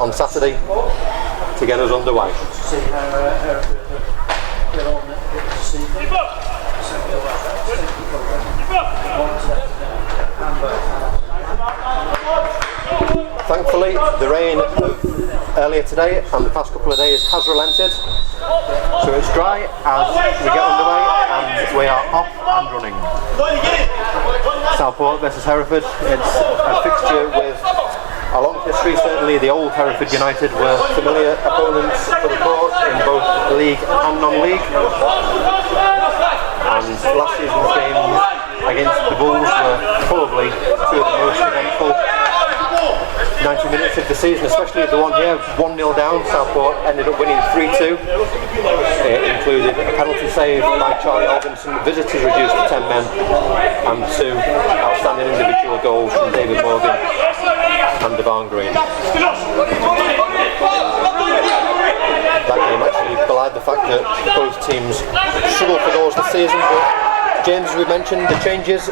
on Saturday to get us underway. Thankfully, the rain earlier today and the past couple of days has relented, so it's dry as we get underway and we are off and running. Southport versus Hereford. It's a fixture with a long history. Certainly the old Hereford United were familiar opponents for the court in both league and non-league, and last season's games against the Bulls were probably two of the most eventful 90 minutes of the season, especially the one here, 1-0 down. Southport ended up winning 3-2. It included a penalty save by Charlie Alvinson, visitors reduced to 10 men, and 2 outstanding individual goals from David Morgan and Devon Green. That game actually belied the fact that both teams struggled for goals this season, but James, as we mentioned, the changes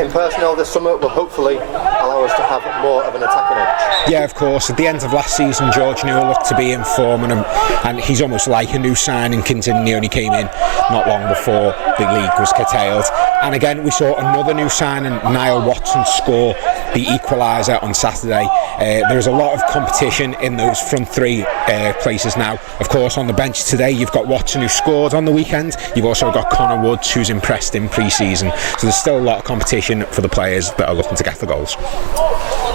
in personnel this summer will hopefully allow us to have more of an attacking edge. Yeah, of course. At the end of last season, George Newell looked to be in form, and he's almost like a new signing, considering he only came in not long before the league was curtailed. And again, we saw another new signing, Niall Watson, score the equaliser on Saturday. There's a lot of competition in those front three places now. Of course, on the bench today, you've got Watson, who scored on the weekend. You've also got Connor Woods, who's impressed in pre-season. So there's still a lot of competition for the players that are looking to get the goals.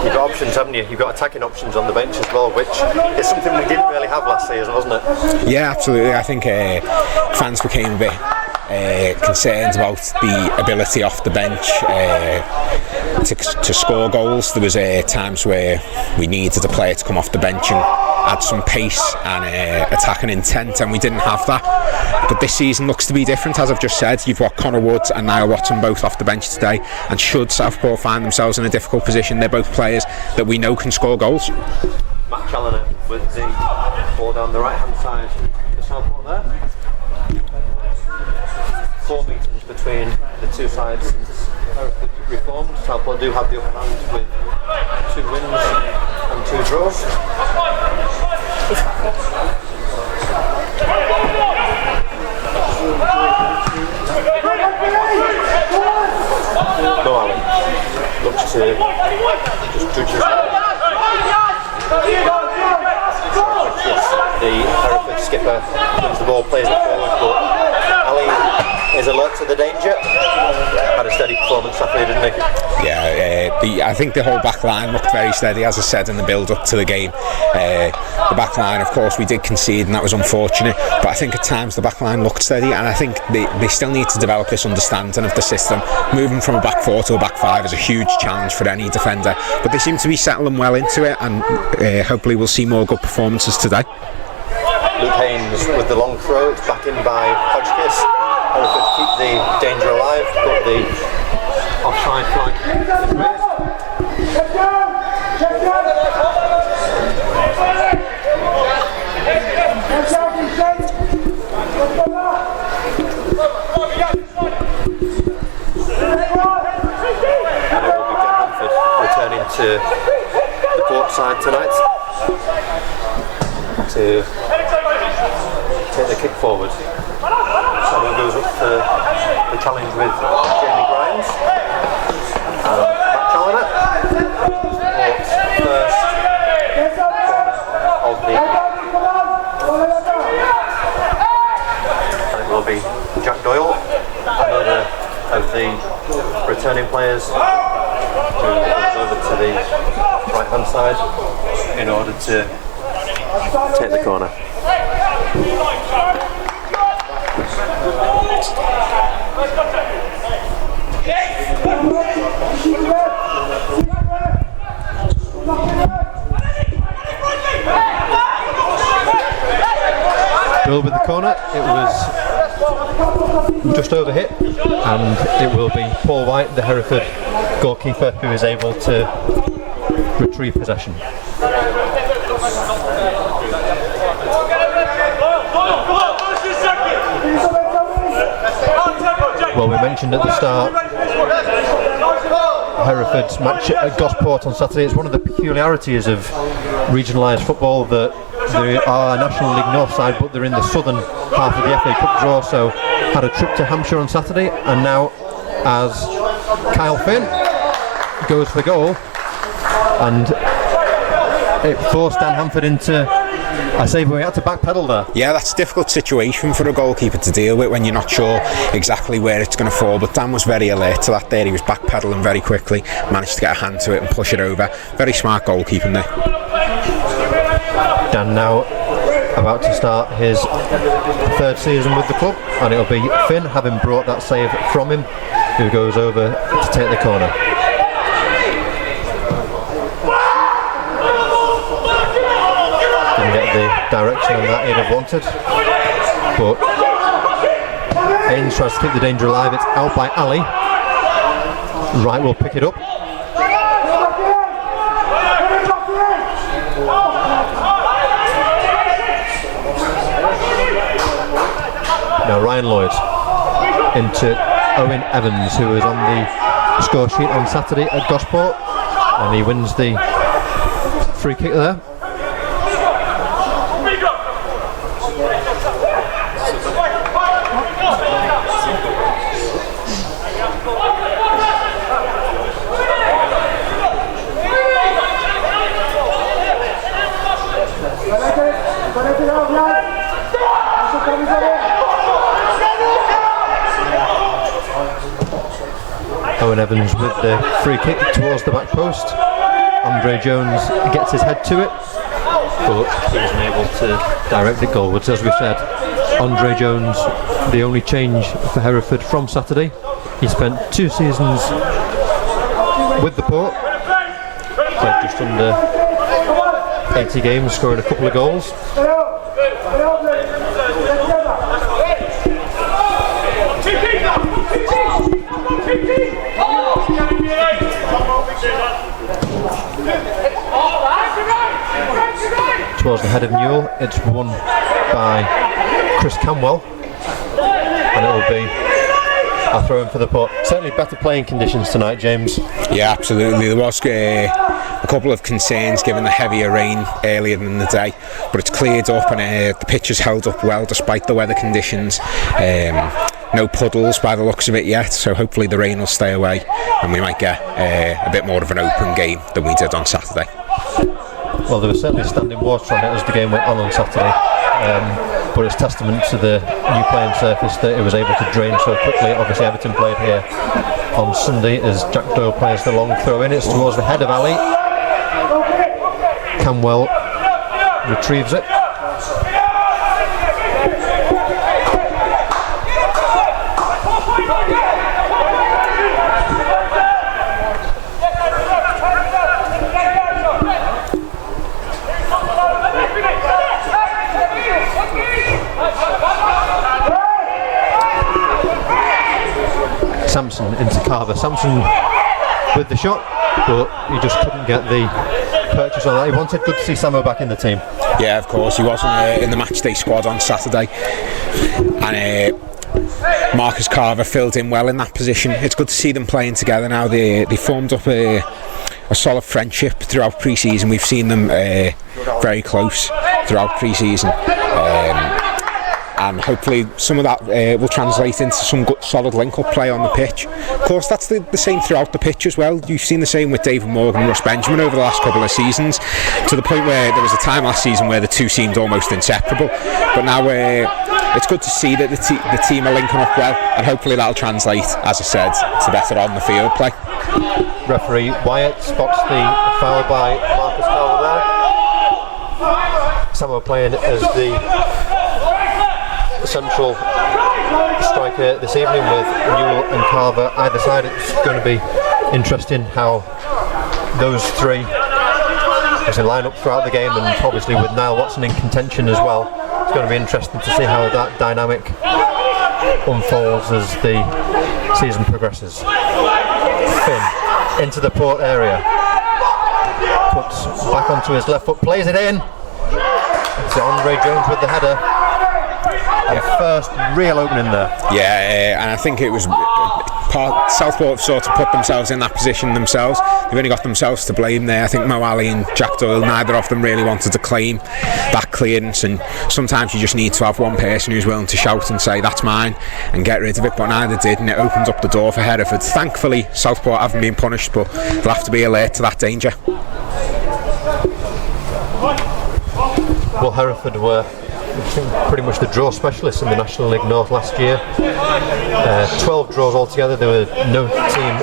You've got options, haven't you? You've got attacking options on the bench as well, which is something we didn't really have last season, wasn't it? Yeah, absolutely. I think fans became a bit concerned about the ability off the bench to score goals. There was times where we needed a player to come off the bench and add some pace and attacking intent, and we didn't have that. But this season looks to be different, as I've just said. You've got Connor Woods and Niall Watson both off the bench today, and should Southport find themselves in a difficult position, they're both players that we know can score goals. Matt Challoner with the ball down the right hand side for Southport there. 4 meetings between the two sides since Hereford reformed. Southport do have the upper hand with 2 wins and 2 draws. Mo Ali looks to just judge the Hereford skipper wins the ball, plays it forward, but Ali is alert to the danger. Had a steady performance Saturday, didn't he? Yeah, I think the whole back line looked very steady, as I said in the build-up to the game. The back line, of course, we did concede, and that was unfortunate, but I think at times the back line looked steady, and I think they still need to develop this understanding of the system. Moving from a back 4 to a back 5 is a huge challenge for any defender, but they seem to be settling well into it, and hopefully we'll see more good performances today. Luke Haynes with the long throw, it's back in by Hodgkiss. Hereford keep the danger alive, but the offside flag is raised. And it will be John Hanford returning to the court side tonight to take the kick forward. Samuel goes up for the challenge with Jamie Grimes and Matt Challoner. First corner of the and it will be Jack Doyle, another of the returning players, who goes over to the right hand side in order to take the corner. Goal with the corner. It was just over hit, and it will be Paul White, the Hereford goalkeeper, who is able to retrieve possession. Well, we mentioned at the start Hereford's match at Gosport on Saturday. It's one of the peculiarities of regionalised football that they are a National League North side, but they're in the southern half of the FA Cup draw, so had a trip to Hampshire on Saturday, and now as Kyle Finn goes for goal, and it forced Dan Hanford into a save where he had to backpedal there. Yeah, that's a difficult situation for a goalkeeper to deal with when you're not sure exactly where it's going to fall, but Dan was very alert to that there. He was backpedaling very quickly, managed to get a hand to it and push it over. Very smart goalkeeping there. Dan now about to start his third season with the club, and it'll be Finn, having brought that save from him, who goes over to take the corner. Didn't get the direction on that he'd have wanted, but Haynes tries to keep the danger alive. It's out by Ali. Wright will pick it up. Now Ryan Lloyd into Owen Evans, who was on the score sheet on Saturday at Gosport, and he wins the free kick there. Owen Evans with the free kick towards the back post. Andre Jones gets his head to it, but he isn't able to direct it goalwards. As we said, Andre Jones, the only change for Hereford from Saturday. He spent 2 seasons with the Port, played just under 80 games, scoring a couple of goals. Towards the head of Newell, it's won by Chris Camwell, and it'll be a throw in for the Port. Certainly better playing conditions tonight, James. Yeah, absolutely. There was a couple of concerns given the heavier rain earlier in the day, but it's cleared up, and the pitch has held up well despite the weather conditions. No puddles by the looks of it yet, so hopefully the rain will stay away and we might get a bit more of an open game than we did on Saturday. Well, there was certainly standing water on it as the game went on Saturday, but it's testament to the new playing surface that it was able to drain so quickly. Obviously Everton played here on Sunday as Jack Doyle plays the long throw in. It's towards the head of Ali. Camwell retrieves it. Sampson into Carver. Sampson with the shot, but he just couldn't get the purchase on that he wanted. Good to see Samo back in the team. Yeah, of course, he wasn't in the matchday squad on Saturday, and Marcus Carver filled in well in that position. It's good to see them playing together now. They formed up a solid friendship throughout pre-season. We've seen them very close throughout pre-season. And hopefully some of that will translate into some good solid link-up play on the pitch. Of course, that's the same throughout the pitch as well. You've seen the same with David Morgan and Ross Benjamin over the last couple of seasons, to the point where there was a time last season where the two seemed almost inseparable. But now it's good to see that the team are linking up well, and hopefully that'll translate, as I said, to better on-the-field play. Referee Wyatt spots the foul by Marcus Carver there. Samo playing as the central striker this evening with Newell and Carver either side. It's going to be interesting how those three actually line up throughout the game, and obviously with Niall Watson in contention as well. It's going to be interesting to see how that dynamic unfolds as the season progresses. Finn into the Port area, puts back onto his left foot, plays it in. It's Andre Jones with the header. A first real opening there. Yeah, and I think it was Southport have sort of put themselves in that position themselves. They've only got themselves to blame there. I think Mo Ali and Jack Doyle, neither of them really wanted to claim that clearance, and sometimes you just need to have one person who's willing to shout and say that's mine and get rid of it, but neither did, and it opens up the door for Hereford. Thankfully Southport haven't been punished, but they'll have to be alert to that danger. Well, Hereford were pretty much the draw specialists in the National League North last year. 12 draws altogether. There were no team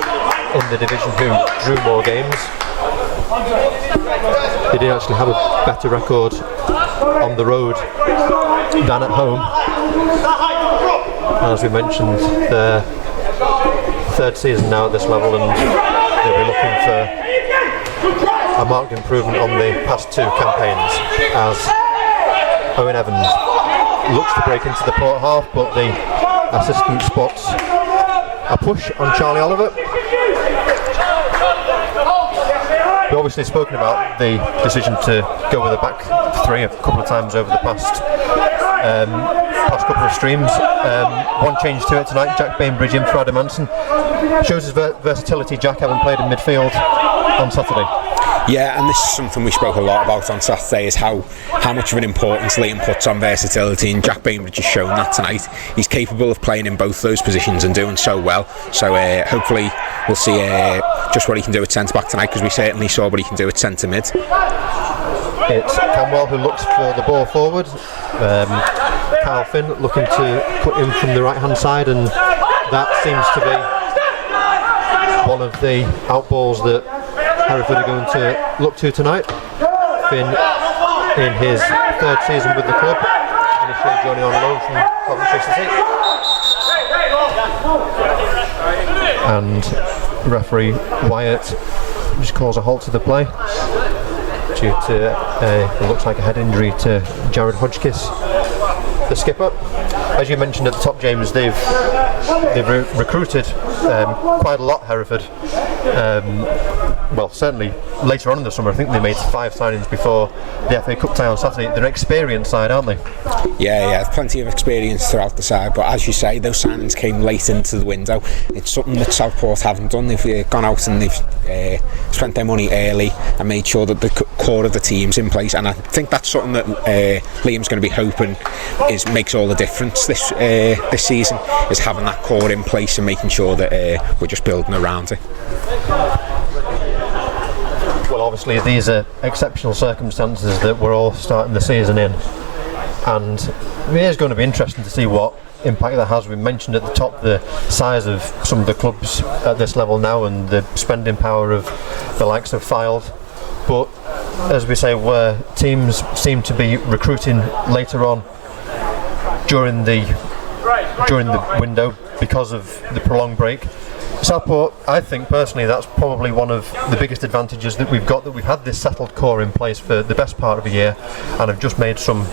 in the division who drew more games. They did actually have a better record on the road than at home. As we mentioned, their third season now at this level, and they'll be looking for a marked improvement on the past two campaigns, as Owen Evans looks to break into the port half, but the assistant spots a push on Charlie Oliver. We've obviously spoken about the decision to go with a back three a couple of times over the past couple of streams. One change to it tonight, Jack Bainbridge in for Adam Manson. Shows his versatility. Jack having played in midfield on Saturday. Yeah, and this is something we spoke a lot about on Saturday, is how much of an importance Liam puts on versatility, and Jack Bainbridge has shown that tonight. He's capable of playing in both those positions and doing so well, so hopefully we'll see just what he can do at centre-back tonight, because we certainly saw what he can do at centre-mid. It's Camwell who looks for the ball forward. Kyle Finn looking to put in from the right-hand side, and that seems to be one of the outballs that Hereford are going to look to tonight. Finn in his third season with the club, initially joining on loan from Coventry City. And referee Wyatt just calls a halt to the play due to it looks like a head injury to Jared Hodgkiss, the skipper. As you mentioned at the top, James, they've recruited quite a lot, Hereford. Well, certainly later on in the summer. I think they made 5 signings before the FA Cup tie on Saturday. They're an experienced side, aren't they? Yeah, plenty of experience throughout the side, but as you say, those signings came late into the window. It's something that Southport haven't done. They've gone out and they've spent their money early and made sure that the core of the team's in place, and I think that's something that Liam's going to be hoping makes all the difference this season, is having that core in place and making sure that we're just building around it. Well, obviously these are exceptional circumstances that we're all starting the season in, and it is going to be interesting to see what impact that has. We mentioned at the top the size of some of the clubs at this level now and the spending power of the likes of Fylde, but as we say, where teams seem to be recruiting later on during the window because of the prolonged break. Southport, I think personally, that's probably one of the biggest advantages that we've got, that we've had this settled core in place for the best part of a year and have just made some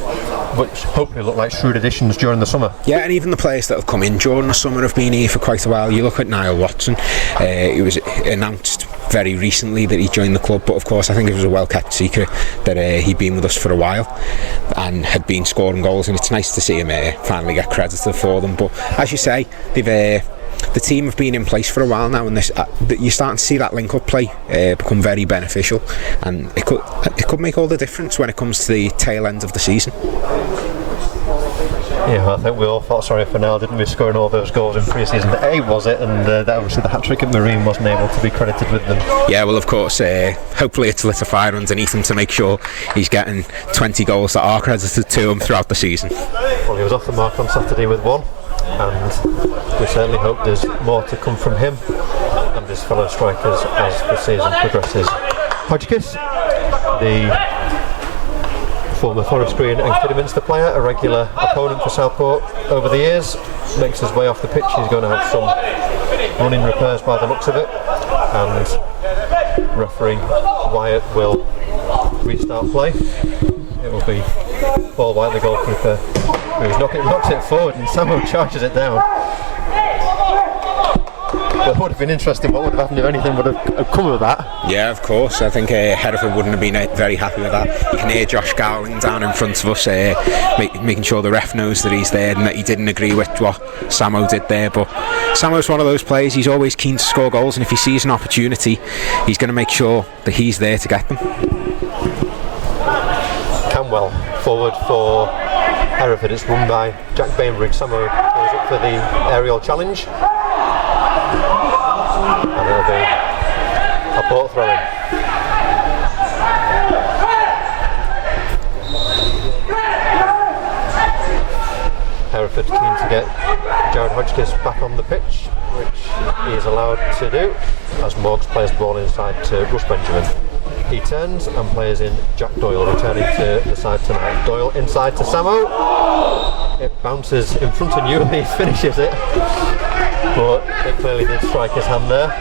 which hopefully look like shrewd additions during the summer. Yeah, and even the players that have come in during the summer have been here for quite a while. You look at Niall Watson, it was announced very recently that he joined the club, but of course I think it was a well kept secret that he'd been with us for a while and had been scoring goals, and it's nice to see him finally get credited for them. But as you say, the team have been in place for a while now, and you're starting to see that link-up play become very beneficial, and it could make all the difference when it comes to the tail end of the season. Yeah, I think we all felt sorry for Niall, didn't we, scoring all those goals in pre-season. Was it? And obviously the hat-trick at Marine wasn't able to be credited with them. Yeah, well, of course, hopefully it's lit a fire underneath him to make sure he's getting 20 goals that are credited to him throughout the season. Well, he was off the mark on Saturday with 1. And we certainly hope there's more to come from him and his fellow strikers as the season progresses. Hodgkiss, the former Forest Green and Kidderminster player, a regular opponent for Southport over the years, makes his way off the pitch. He's going to have some running repairs by the looks of it, and referee Wyatt will restart play. It will be Paul White, the goalkeeper, who's knocks it forward, and Samo charges it down. Well, it would have been interesting what would have happened if anything would have come of that. Yeah, of course. I think Hereford wouldn't have been very happy with that. You can hear Josh Gowling down in front of us making sure the ref knows that he's there and that he didn't agree with what Samo did there. But Samo's one of those players, he's always keen to score goals, and if he sees an opportunity, he's going to make sure that he's there to get them. Camwell forward for Hereford. It's run by Jack Bainbridge. Samo goes up for the aerial challenge. And it'll be a ball throw-in. Hereford keen to get Jared Hodgkiss back on the pitch, which he is allowed to do, as Morgs plays the ball inside to Russ Benjamin. He turns and plays in Jack Doyle, returning to the side tonight. Doyle inside to Samo. It bounces in front of Newley, he finishes it, but it clearly did strike his hand there.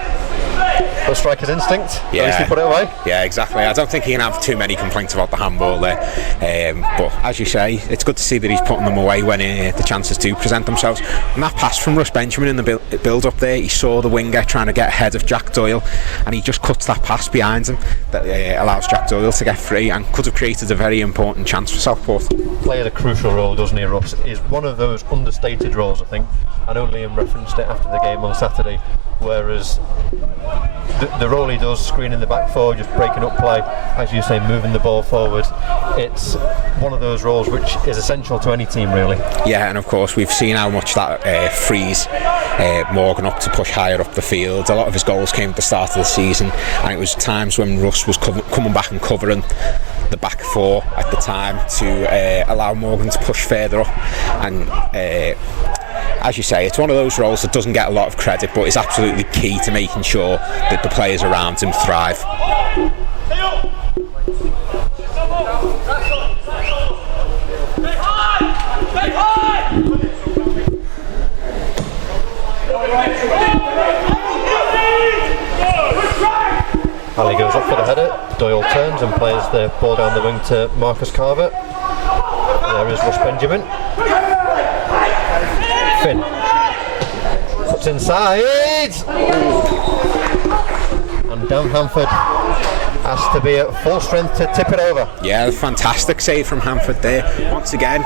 But striker's instinct, yeah. At least he put it away. Yeah, exactly. I don't think he can have too many complaints about the handball there. But as you say, it's good to see that he's putting them away when the chances do present themselves. And that pass from Russ Benjamin in the build up there, he saw the winger trying to get ahead of Jack Doyle, and he just cuts that pass behind him that allows Jack Doyle to get free and could have created a very important chance for Southport. Played a crucial role, doesn't he, Russ? Is one of those understated roles, I think. I know Liam referenced it after the game on Saturday, whereas the role he does, screening the back four, just breaking up play, as you say, moving the ball forward, it's one of those roles which is essential to any team, really. Yeah, and of course we've seen how much that frees Morgan up to push higher up the field. A lot of his goals came at the start of the season, and it was times when Russ was coming back and covering the back four at the time to allow Morgan to push further up. And as you say, it's one of those roles that doesn't get a lot of credit, but is absolutely key to making sure that the players around him thrive. Ali goes up for the header, Doyle turns and plays the ball down the wing to Marcus Carver. There is Russ Benjamin. Finn puts inside, and Dan Hanford has to be at full strength to tip it over. Yeah, fantastic save from Hanford there. Once again,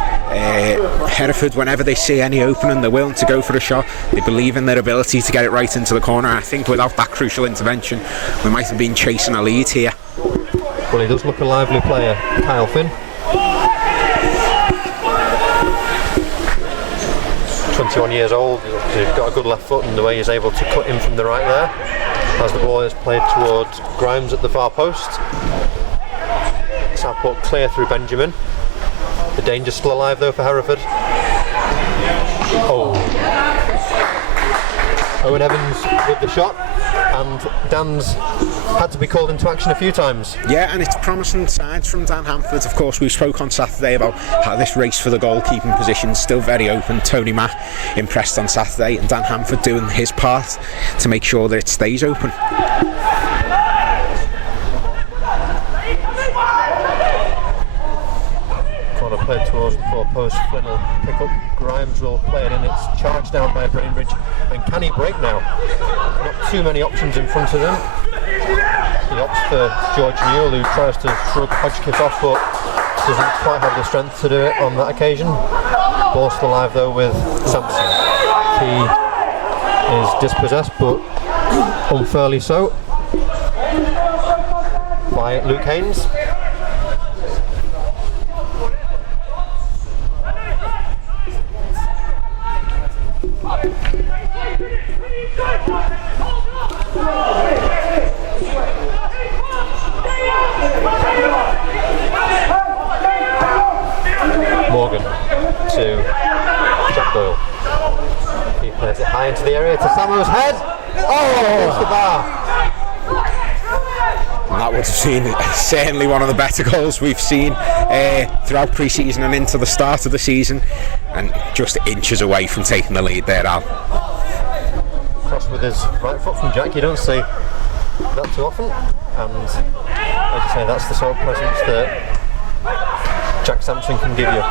Hereford, whenever they see any opening, they're willing to go for a shot. They believe in their ability to get it right into the corner. I think without that crucial intervention, we might have been chasing a lead here. Well, he does look a lively player, Kyle Finn. 21 years old, he's got a good left foot, and the way he's able to cut in from the right there, as the ball is played towards Grimes at the far post. Southport clear through Benjamin. The danger's still alive though for Hereford. Oh. Owen Evans with the shot, and Dan's had to be called into action a few times. Yeah, and it's promising signs from Dan Hanford. Of course, we spoke on Saturday about how this race for the goalkeeping position is still very open. Tony Mack impressed on Saturday, and Dan Hanford doing his part to make sure that it stays open. Corner played towards the far post. Flynn will pick up. Grimes will play it in. It's charged down by Bainbridge, and can he break now? Not too many options in front of him. He opts for George Newell, who tries to shrug Hodgkiss off, but doesn't quite have the strength to do it on that occasion. Ball still alive though with Sampson. He is dispossessed, but unfairly so, by Luke Haynes. Morgan to Jack Doyle. He plays it high into the area to Samo's head. Oh, it's the bar. And that would have been certainly one of the better goals we've seen throughout pre-season and into the start of the season, and just inches away from taking the lead there, Al. Cross with his right foot from Jack, you don't see that too often, and as you say, that's the sort of presence that Jack Sampson can give you.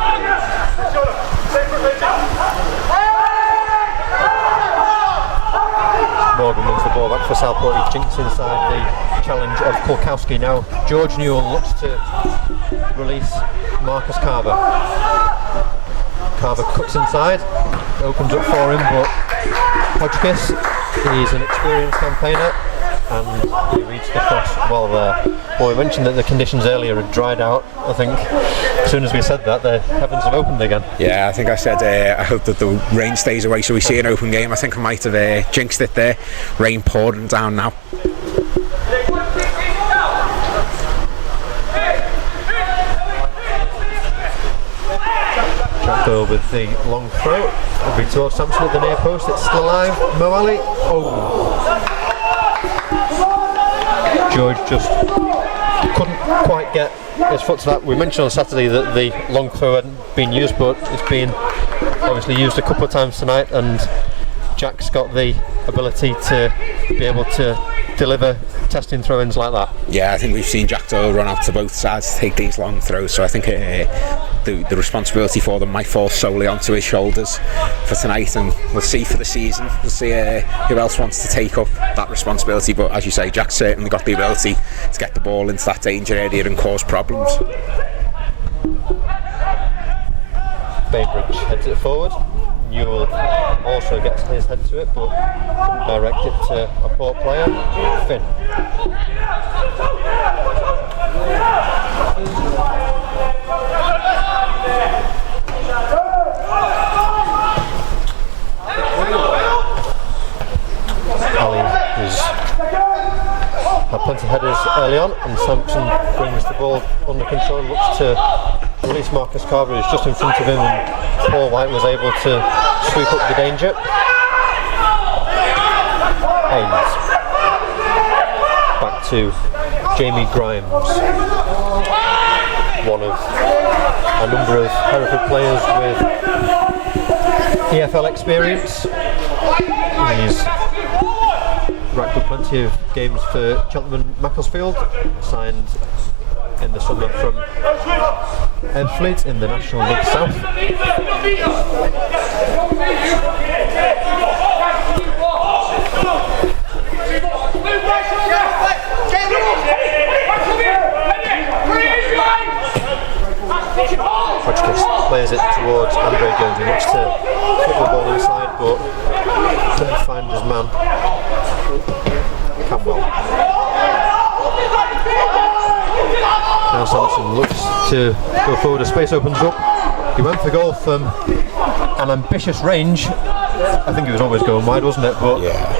Morgan wins the ball back for Southport. He jinks inside the challenge of Kulkowski. Now George Newell looks to release Marcus Carver. Carver cuts inside, opens up for him, but Hodgkiss, he's an experienced campaigner and he reads the cross well there. Well, we mentioned that the conditions earlier had dried out. I think as soon as we said that, the heavens have opened again. Yeah, I think I said I hope that the rain stays away so we see an open game. I think I might have jinxed it there. Rain pouring down now. Jackdo with the long throw. It'll be towards Sampson at the near post. It's still alive. Mo Ali. Oh. George just couldn't quite get his foot to that. We mentioned on Saturday that the long throw hadn't been used, but it's been obviously used a couple of times tonight, and Jack's got the ability to be able to deliver testing throw-ins like that. Yeah, I think we've seen Jack Doyle run out to both sides to take these long throws, so I think the responsibility for them might fall solely onto his shoulders for tonight, and we'll see for the season. We'll see who else wants to take up that responsibility, but as you say, Jack's certainly got the ability to get the ball into that danger area and cause problems. Bainbridge heads it forward. Newell also gets his head to it, but couldn't direct it to a Port player. Finn. Ali has had plenty of headers early on, and Sampson brings the ball under control, looks to release Marcus Carver, who's just in front of him, and Paul White was able to sweep up the danger. Haynes. Back to Jamie Grimes. One of a number of Hereford players with EFL experience. He's racked up plenty of games for Cheltenham and Macclesfield. Signed in the summer from Midfield in the National League South. Hodgkiss plays it towards Andre Jones. He looks to put the ball inside, but couldn't find his man. Campbell. Now Sampson looks to go forward, a space opens up. He went for goal from an ambitious range. I think he was always going wide, wasn't it? But yeah,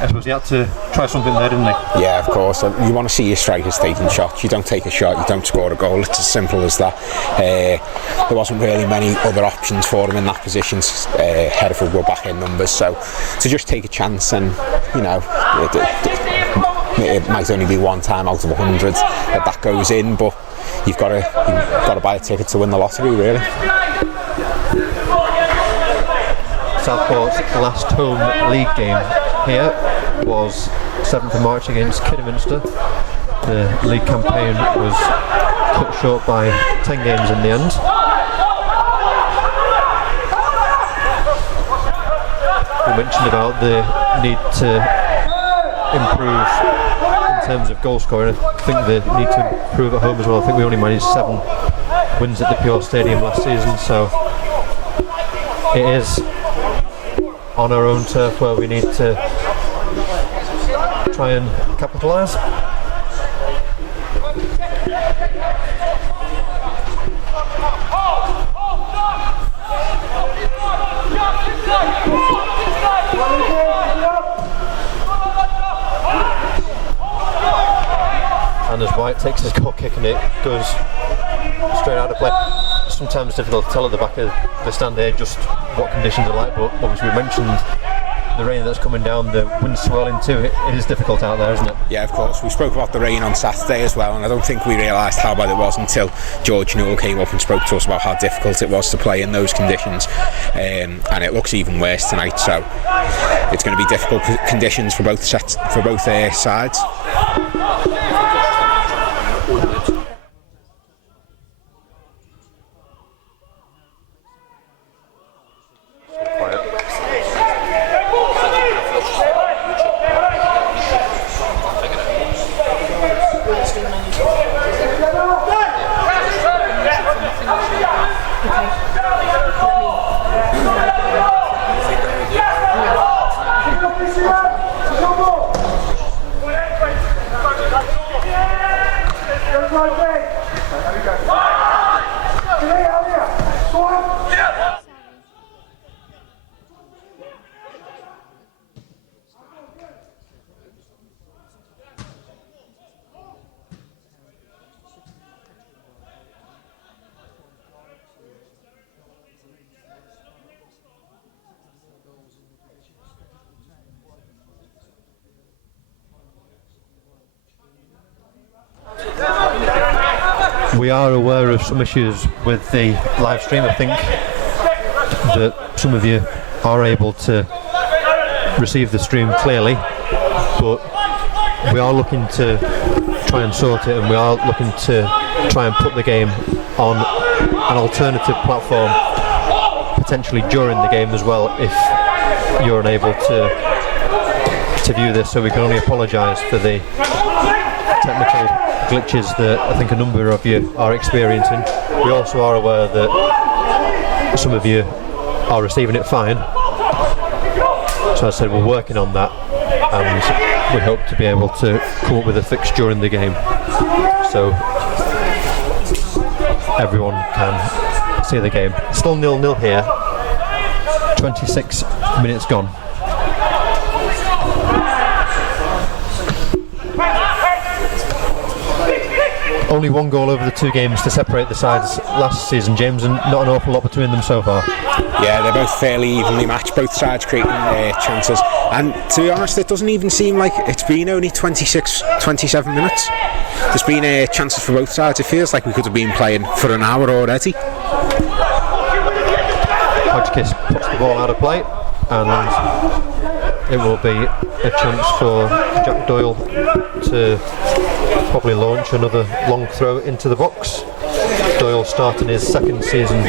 I suppose he had to try something there, didn't he? Yeah, of course. You want to see your strikers taking shots. You don't take a shot, you don't score a goal. It's as simple as that. There wasn't really many other options for him in that position. Hereford were back in numbers, so to just take a chance, and you know, it might only be one time out of 100 that goes in, but you've got to buy a ticket to win the lottery, really. Southport's last home league game here was 7th of March against Kidderminster. The league campaign was cut short by 10 games in the end. We mentioned about the need to improve in terms of goal scoring. I think they need to improve at home as well. I think we only managed 7 wins at the Pure Stadium last season, so it is on our own turf where we need to try and capitalise. And as White takes his goal kick and it goes straight out of play. Sometimes it's difficult to tell at the back of the stand here just what conditions are like, but obviously we mentioned the rain that's coming down, the wind swirling too. It is difficult out there, isn't it? Yeah, of course. We spoke about the rain on Saturday as well, and I don't think we realised how bad it was until George Newell came up and spoke to us about how difficult it was to play in those conditions, and it looks even worse tonight, so it's going to be difficult conditions for both sides. We are aware of some issues with the live stream. I think that some of you are able to receive the stream clearly, but we are looking to try and sort it, and we are looking to try and put the game on an alternative platform, potentially during the game as well, if you're unable to view this. So we can only apologise for the technical glitches that I think a number of you are experiencing. We also are aware that some of you are receiving it fine. So I said we're working on that, and we hope to be able to come up with a fix during the game, so everyone can see the game. Still 0-0 here, 26 minutes gone. Only one goal over the 2 games to separate the sides last season, James, and not an awful lot between them so far. Yeah, they're both fairly evenly matched, both sides creating chances, and to be honest, it doesn't even seem like it's been only 27 minutes. There's been chances for both sides. It feels like we could have been playing for an hour already. Hodgkiss puts the ball out of play, and it will be a chance for Jack Doyle to probably launch another long throw into the box. Doyle starting his 2nd season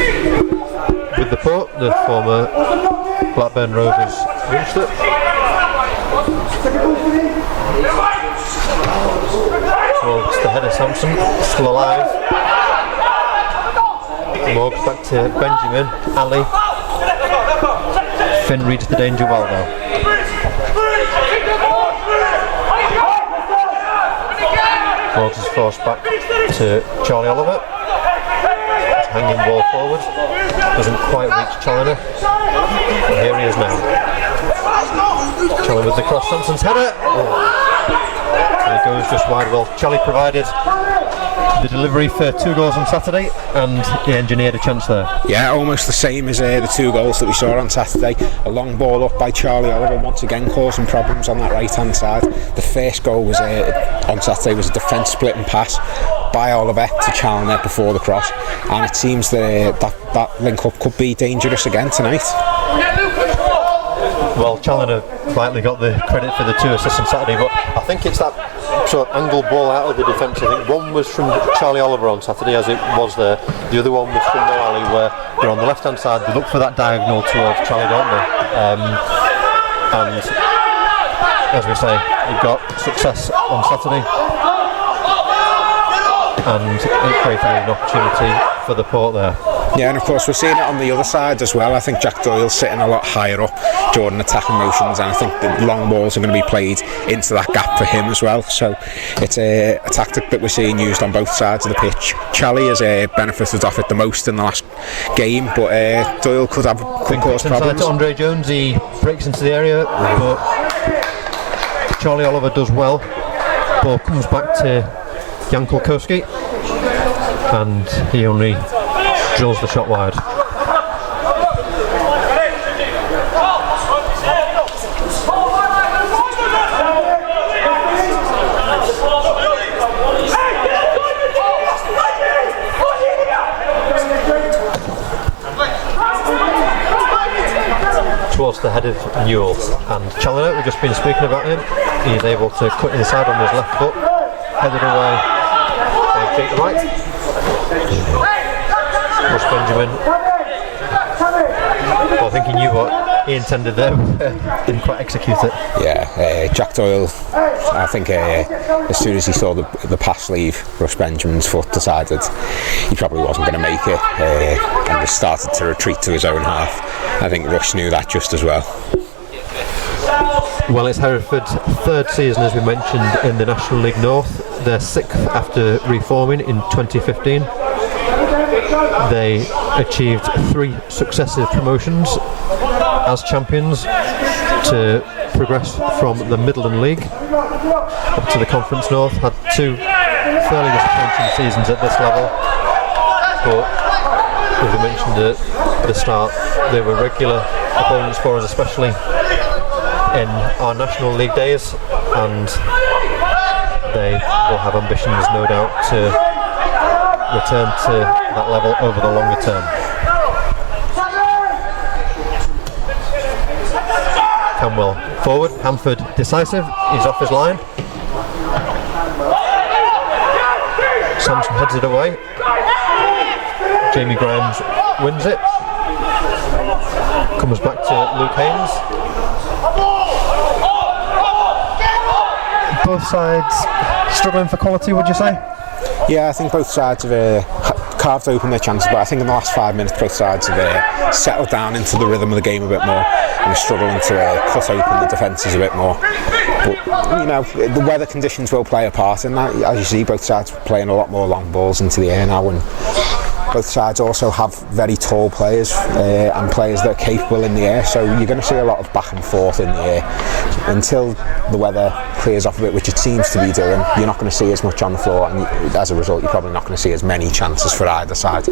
with the Port, the former Blackburn Rovers youngster. Towards the header, Sampson, still alive. Morgs back to Benjamin, Ali. Finn reads the danger well though. Morgs is forced back to Charlie Oliver. It's hanging ball forward. Doesn't quite reach Challoner. But here he is now. Charlie with the cross, Sampson's header. And it goes just wide. Well, Charlie provided the delivery for 2 goals on Saturday, and he engineered a chance there. Yeah, almost the same as the 2 goals that we saw on Saturday. A long ball up by Charlie Oliver, once again causing problems on that right hand side. The first goal was on Saturday was a defence splitting pass by Oliver to Challoner before the cross, and it seems that link up could be dangerous again tonight. Well, Challoner rightly got the credit for the 2 assists on Saturday, but I think it's that sort of angle ball out of the defence. I think one was from Charlie Oliver on Saturday, as it was there. The other one was from Noali, where they're on the left hand side. They look for that diagonal towards Charlie, don't they? And as we say, he got success on Saturday, and it created an opportunity for the Port there. Yeah, and of course we're seeing it on the other side as well. I think Jack Doyle's sitting a lot higher up during attacking motions, and I think the long balls are going to be played into that gap for him as well. So it's a tactic that we're seeing used on both sides of the pitch. Charlie has benefited off it the most in the last game, but Doyle could cause problems. To Andre Jones, he breaks into the area, but Charlie Oliver does well. Ball comes back to Jan Kulkowski, and he only drills the shot wide. Towards the head of Newell, and Challoner, we've just been speaking about him. He's able to cut inside on his left foot, headed away by Jake Wright. Russ Benjamin. Well, I think he knew what he intended there, didn't quite execute it. Yeah, Jack Doyle, I think as soon as he saw the pass leave Russ Benjamin's foot, decided he probably wasn't going to make it, and just started to retreat to his own half. I think Russ knew that just as well. Well, it's Hereford's 3rd season, as we mentioned, in the National League North. Their 6th after reforming in 2015. They achieved 3 successive promotions as champions to progress from the Midland League up to the Conference North. Had 2 fairly disappointing seasons at this level, but as we mentioned at the start, they were regular opponents for us, especially in our National League days, and they will have ambitions, no doubt, to return to that level over the longer term. Camwell forward, Hanford decisive, he's off his line. Sampson heads it away. Jamie Grimes wins it. Comes back to Luke Haynes. Both sides struggling for quality, would you say? Yeah, I think both sides have carved open their chances, but I think in the last 5 minutes both sides have settled down into the rhythm of the game a bit more and are struggling to cut open the defences a bit more. But, you know, the weather conditions will play a part in that. As you see, both sides are playing a lot more long balls into the air now, and both sides also have very tall players and players that are capable in the air, so you're going to see a lot of back and forth in the air. Until the weather clears off a bit, which it seems to be doing, you're not going to see as much on the floor, and as a result you're probably not going to see as many chances for either side.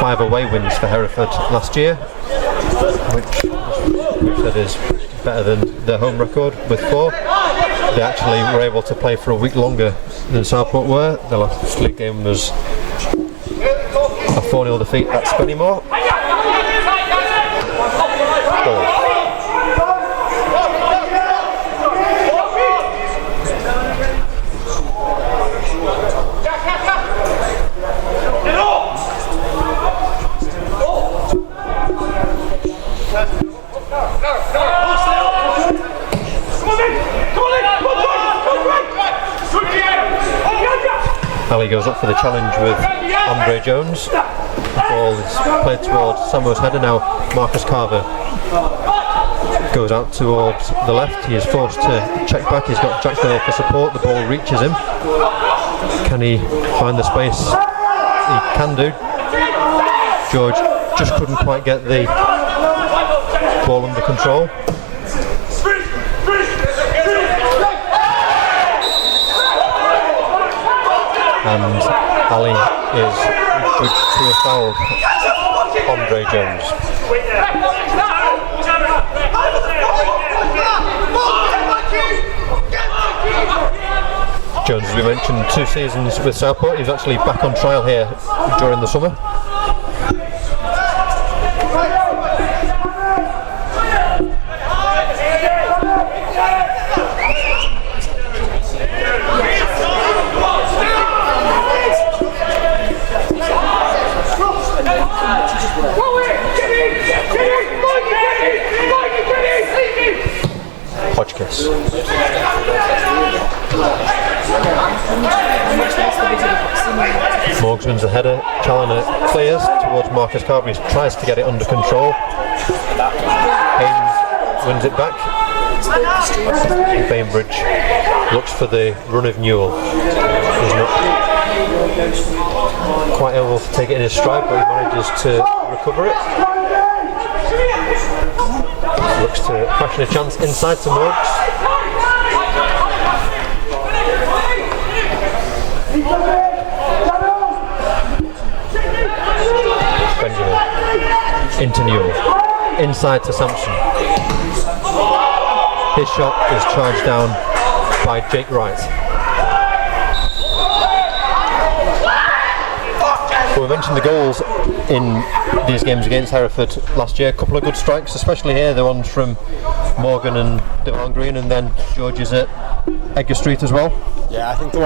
5 away wins for Hereford last year, which we've said is better than their home record with 4. They actually were able to play for a week longer than Southport were. The last league game was a 4-0 defeat at Spennymoor. Ali goes up for the challenge with Andre Jones. The ball is played towards Samuel's header now. Marcus Carver goes out towards the left. He is forced to check back. He's got Jack Dale for support. The ball reaches him. Can he find the space? He can do. George just couldn't quite get the ball under control. And Ali is good to a foul. Andre Jones. Jones, as we mentioned, 2 seasons with Southport. He was actually back on trial here during the summer. Hodgkiss. Morgs wins the header. Challoner clears towards Marcus Carver. He tries to get it under control. Haynes wins it back. Bainbridge looks for the run of Newell. He's not quite able to take it in his stride, but he manages to recover it. Looks to fashion a chance inside to Morgs. Benjamin into Newell, inside to Sampson. His shot is charged down by Jake Wright. Well, we mentioned the goals in these games against Hereford last year. A couple of good strikes, especially here, the ones from Morgan and Devon Green, and then George's at Edgar Street as well. Yeah, I think the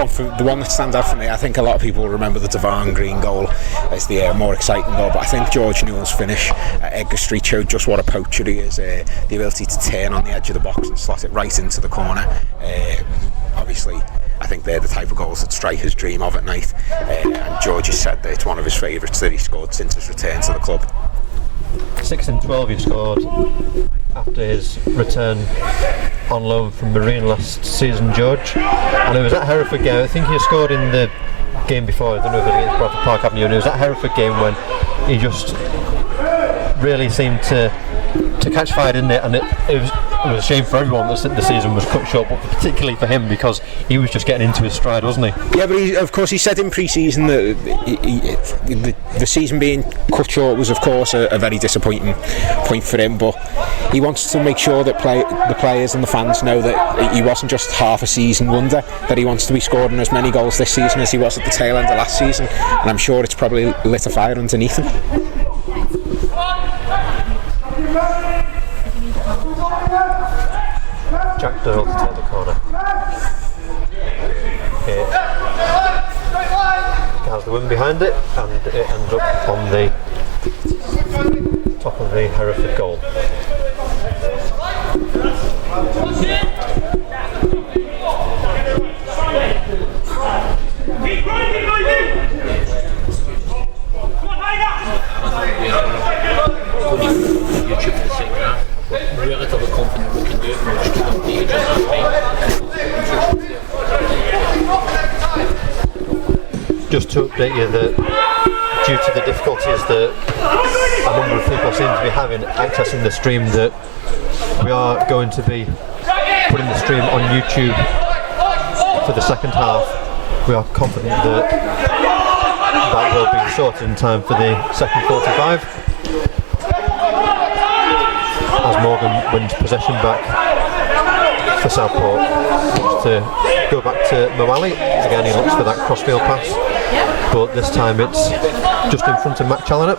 one that stands out for me, I think a lot of people remember the Devon Green goal as the more exciting goal, but I think George Newell's finish at Edgar Street showed just what a poacher he is, the ability to turn on the edge of the box and slot it right into the corner. Obviously, I think they're the type of goals that strikers dream of at night, and George has said that it's one of his favourites that he scored since his return to the club. 6 and 12 he scored after his return on loan from Marine last season, George, and it was at Hereford game. I think he scored in the game before, I don't know if it was against Bradford Park Avenue, and it was at Hereford game when he just really seemed to catch fire, didn't it? And it was was a shame for everyone that the season was cut short, but particularly for him because he was just getting into his stride, wasn't he? Yeah, but of course he said in pre-season that the season being cut short was of course a very disappointing point for him, but he wants to make sure that the players and the fans know that he wasn't just half a season wonder, that he wants to be scoring as many goals this season as he was at the tail end of last season, and I'm sure it's probably lit a fire underneath him. Jack Doyle to take the corner. It has the wind behind it, and it ends up on the top of the Hereford goal. Relatively confident we can do it. We're just going to take it just Just to update you that due to the difficulties that a number of people seem to be having accessing the stream, that we are going to be putting the stream on YouTube for the second half. We are confident that that will be sorted in time for the second 45. As Morgan wins possession back for Southport. Looks to go back to Mawali. Again, he looks for that crossfield pass, but this time it's just in front of Matt Challoner.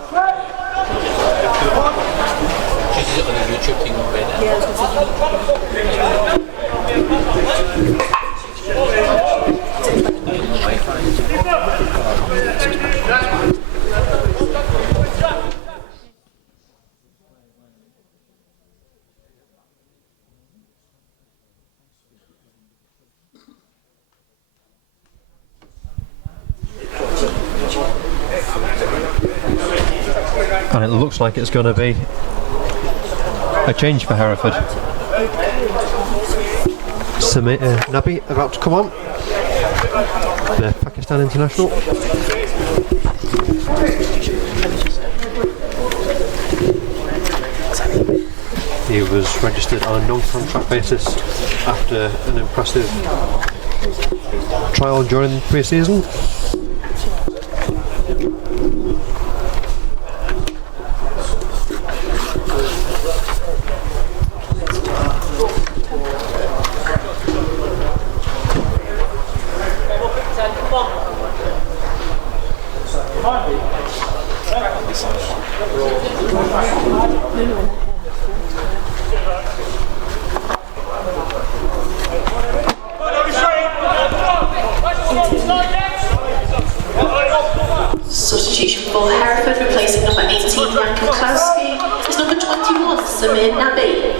And it looks like it's going to be a change for Hereford. Samir Nabi about to come on, the Pakistan international. He was registered on a non-contract basis after an impressive trial during the pre-season. Substitution for Hereford, replacing number 18 Jan Kukowski, is number 21 Samir Nabi.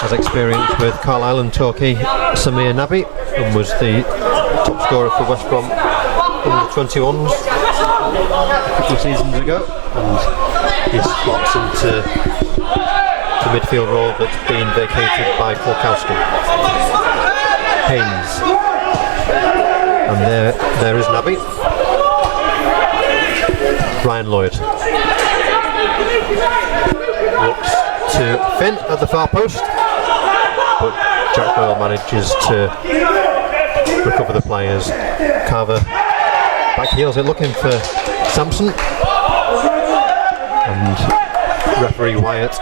Has experience with Carlisle and Torquay, Samir Nabi, and was the top scorer for West Brom under 21s a couple of seasons ago, and he slots into the midfield role that's been vacated by Polkowski. Haynes, and there is Nabi. Ryan Lloyd looks to Finn at the far post, but Jack Doyle manages to recover the players. Carver back heels it, looking for Sampson, and referee Wyatt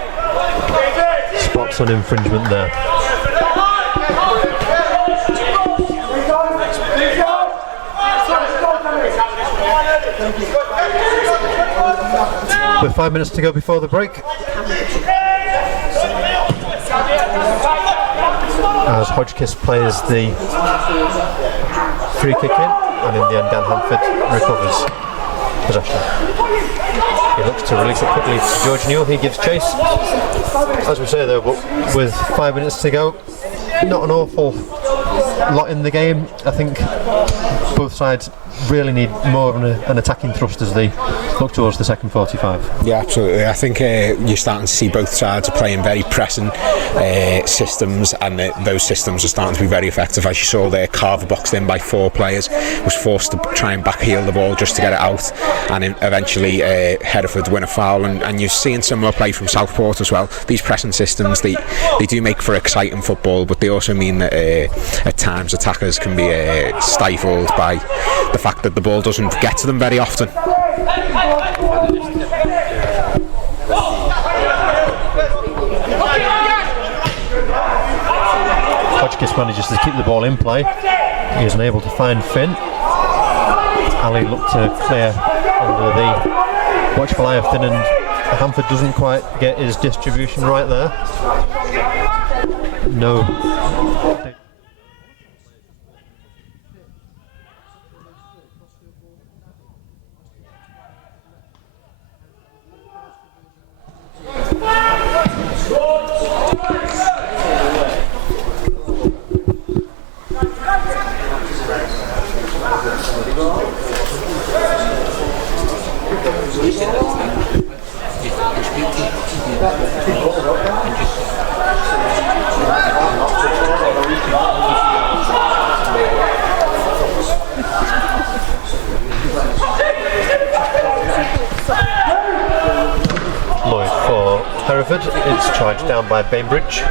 spots an infringement there. With 5 minutes to go before the break, as Hodgkiss plays the free kick in, and in the end Dan Hanford recovers possession. He looks to release it quickly to George Newell. He gives chase, as we say though, but with 5 minutes to go, not an awful lot in the game. I think both sides really need more of an attacking thrust as they look towards the second 45. Yeah, absolutely. I think you're starting to see both sides are playing very pressing systems, and those systems are starting to be very effective. As you saw there, Carver boxed in by 4 players, was forced to try and backheel the ball just to get it out, and eventually Hereford win a foul, and you're seeing similar play from Southport as well. These pressing systems, they do make for exciting football, but they also mean that at times attackers can be stifled by the fact that the ball doesn't get to them very often. Hodgkiss manages to keep the ball in play. He isn't able to find Finn. Ali looked to clear under the watchful eye of Finn, and Hamford doesn't quite get his distribution right there. No. Lloyd for Hereford. It's charged down by Bainbridge.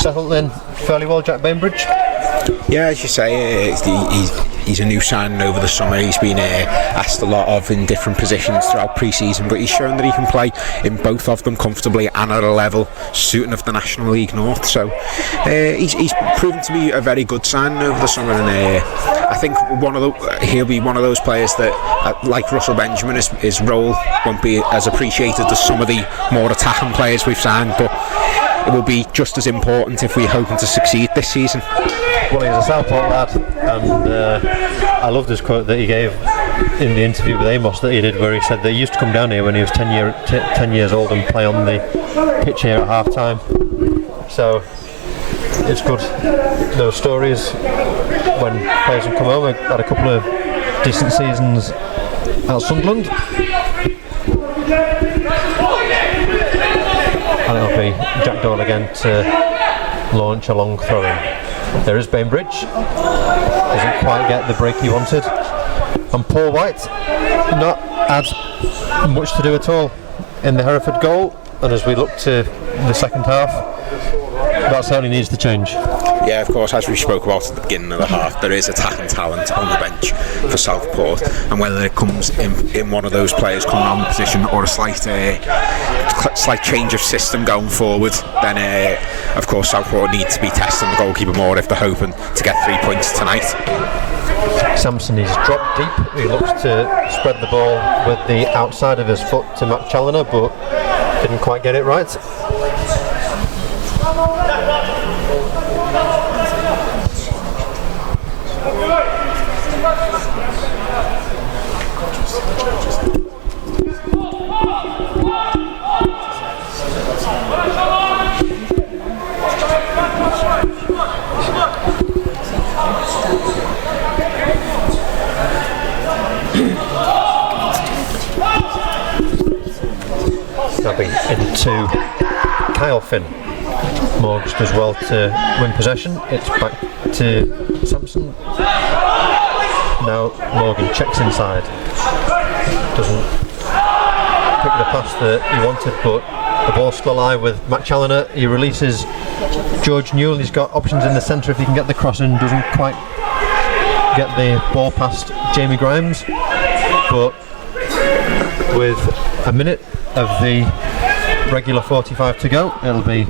Settled in fairly well, Jack Bainbridge. Yeah, as you say, he's a new signing over the summer. He's been asked a lot of in different positions throughout pre-season, but he's shown that he can play in both of them comfortably and at a level suiting of the National League North. So he's proven to be a very good signing over the summer, and I think he'll be one of those players that, like Russell Benjamin, his role won't be as appreciated as some of the more attacking players we've signed, but it will be just as important if we're hoping to succeed this season. Well, he's a Southport lad, and I loved his quote that he gave in the interview with Amos that he did, where he said that he used to come down here when he was 10 years old and play on the pitch here at half time. So it's good, those stories when players have come home. We've had a couple of decent seasons at Sunderland, and it'll be Jack Doyle again to launch a long throw-in. There is Bainbridge, doesn't quite get the break he wanted, and Paul White not had much to do at all in the Hereford goal, and as we look to the second half, that certainly needs to change. Yeah, of course, as we spoke about at the beginning of the half, there is attacking talent on the bench for Southport, and whether it comes in one of those players coming on the position or a slight change of system going forward, then of course Southport need to be testing the goalkeeper more if they're hoping to get 3 points tonight. Sampson is dropped deep. He looks to spread the ball with the outside of his foot to Matt Challoner, but didn't quite get it right. Into Kyle Finn. Morgs does well to win possession. It's back to Sampson. Now Morgan checks inside. Doesn't pick the pass that he wanted, but the ball's still alive with Matt Challoner. He releases George Newell. He's got options in the centre if he can get the cross in. Doesn't quite get the ball past Jamie Grimes, but with a minute of the regular 45 to go, it'll be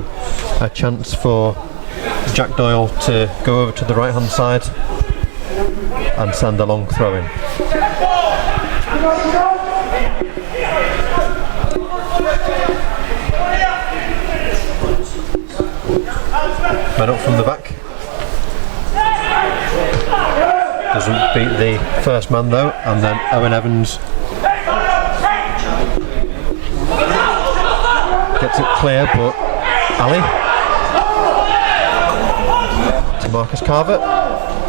a chance for Jack Doyle to go over to the right hand side and send a long throw in. Men up from the back. Doesn't beat the first man though, and then Owen Evans gets it clear, but Ali Marcus Carver,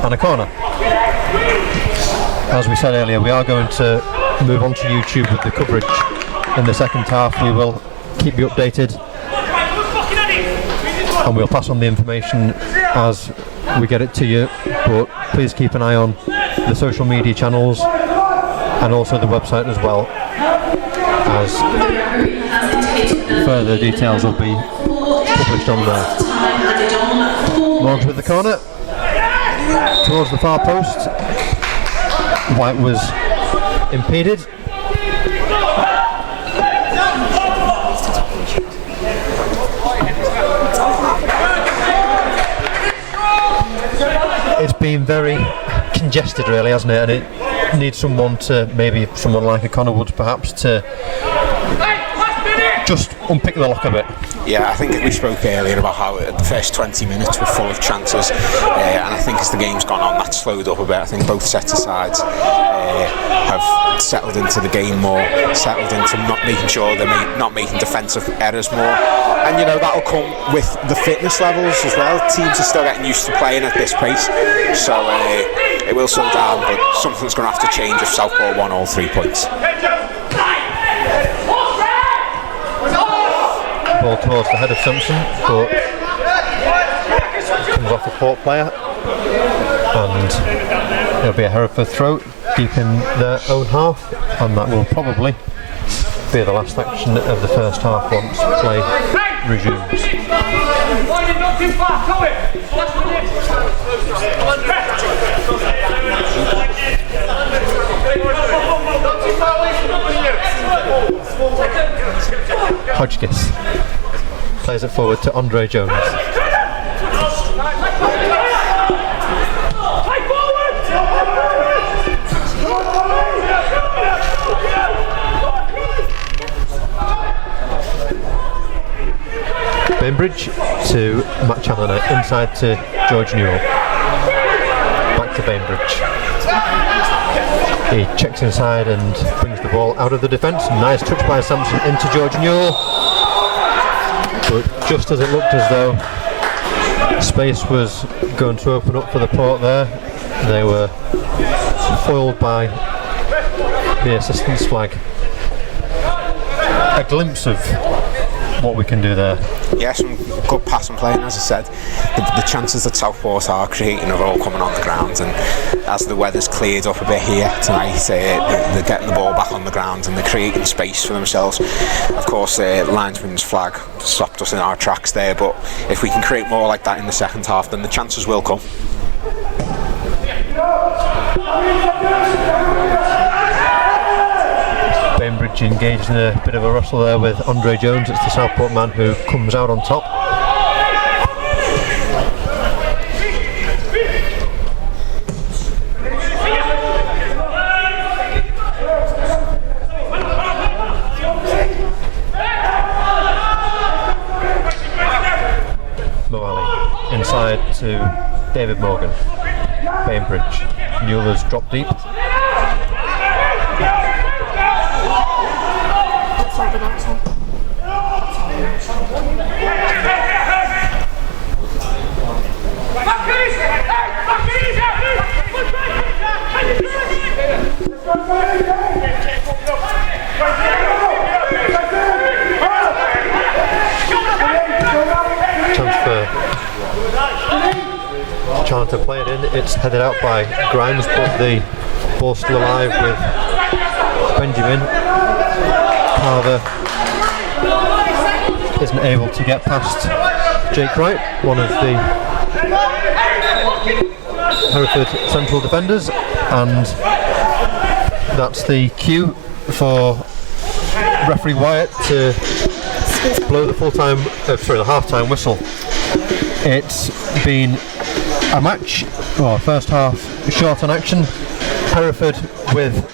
and a corner. As we said earlier, we are going to move on to YouTube with the coverage in the second half. We will keep you updated, and we'll pass on the information as we get it to you, but please keep an eye on the social media channels and also the website as well, as further details will be published on there. Morgs with the corner towards the far post. White was impeded. It's been very congested really, hasn't it? And it needs someone to, maybe someone like a Connor Woods perhaps, to just unpick the lock a bit. Yeah, I think we spoke earlier about how the first 20 minutes were full of chances, and I think as the game's gone on, that slowed up a bit. I think both sets of sides have settled into the game more, settled into not making sure they're not making defensive errors more, and you know that'll come with the fitness levels as well. Teams are still getting used to playing at this pace, so it will slow down, but something's going to have to change if Southport won all 3 points. Ball towards the head of Simpson, but comes off the Port player, and it'll be a Hereford throw deep in their own half, and that will probably be the last action of the first half once play resumes. Hodgkiss plays it forward to Andre Jones. Bainbridge to Matt Challoner, inside to George Newell. Back to Bainbridge. He checks inside and brings the ball out of the defence. Nice touch by Sampson into George Newell. But just as it looked as though space was going to open up for the Port there, they were foiled by the assistant's flag. A glimpse of what we can do there. Yeah, some good pass and play, and as I said, the chances that Southport are creating are all coming on the ground, and as the weather's cleared up a bit here tonight, they're getting the ball back on the ground and they're creating space for themselves. Of course, linesman's flag stopped us in our tracks there, but if we can create more like that in the second half, then the chances will come. Bainbridge engaged in a bit of a rustle there with Andre Jones. It's the Southport man who comes out on top. Moali inside to David Morgan. Bainbridge. Newell's drop deep. Trying to play it in, it's headed out by Grimes, but the ball's still alive with Benjamin. Carver isn't able to get past Jake Wright, one of the Hereford central defenders, and that's the cue for referee Wyatt to blow the the half-time whistle. It's been a match, first half short on action. Hereford with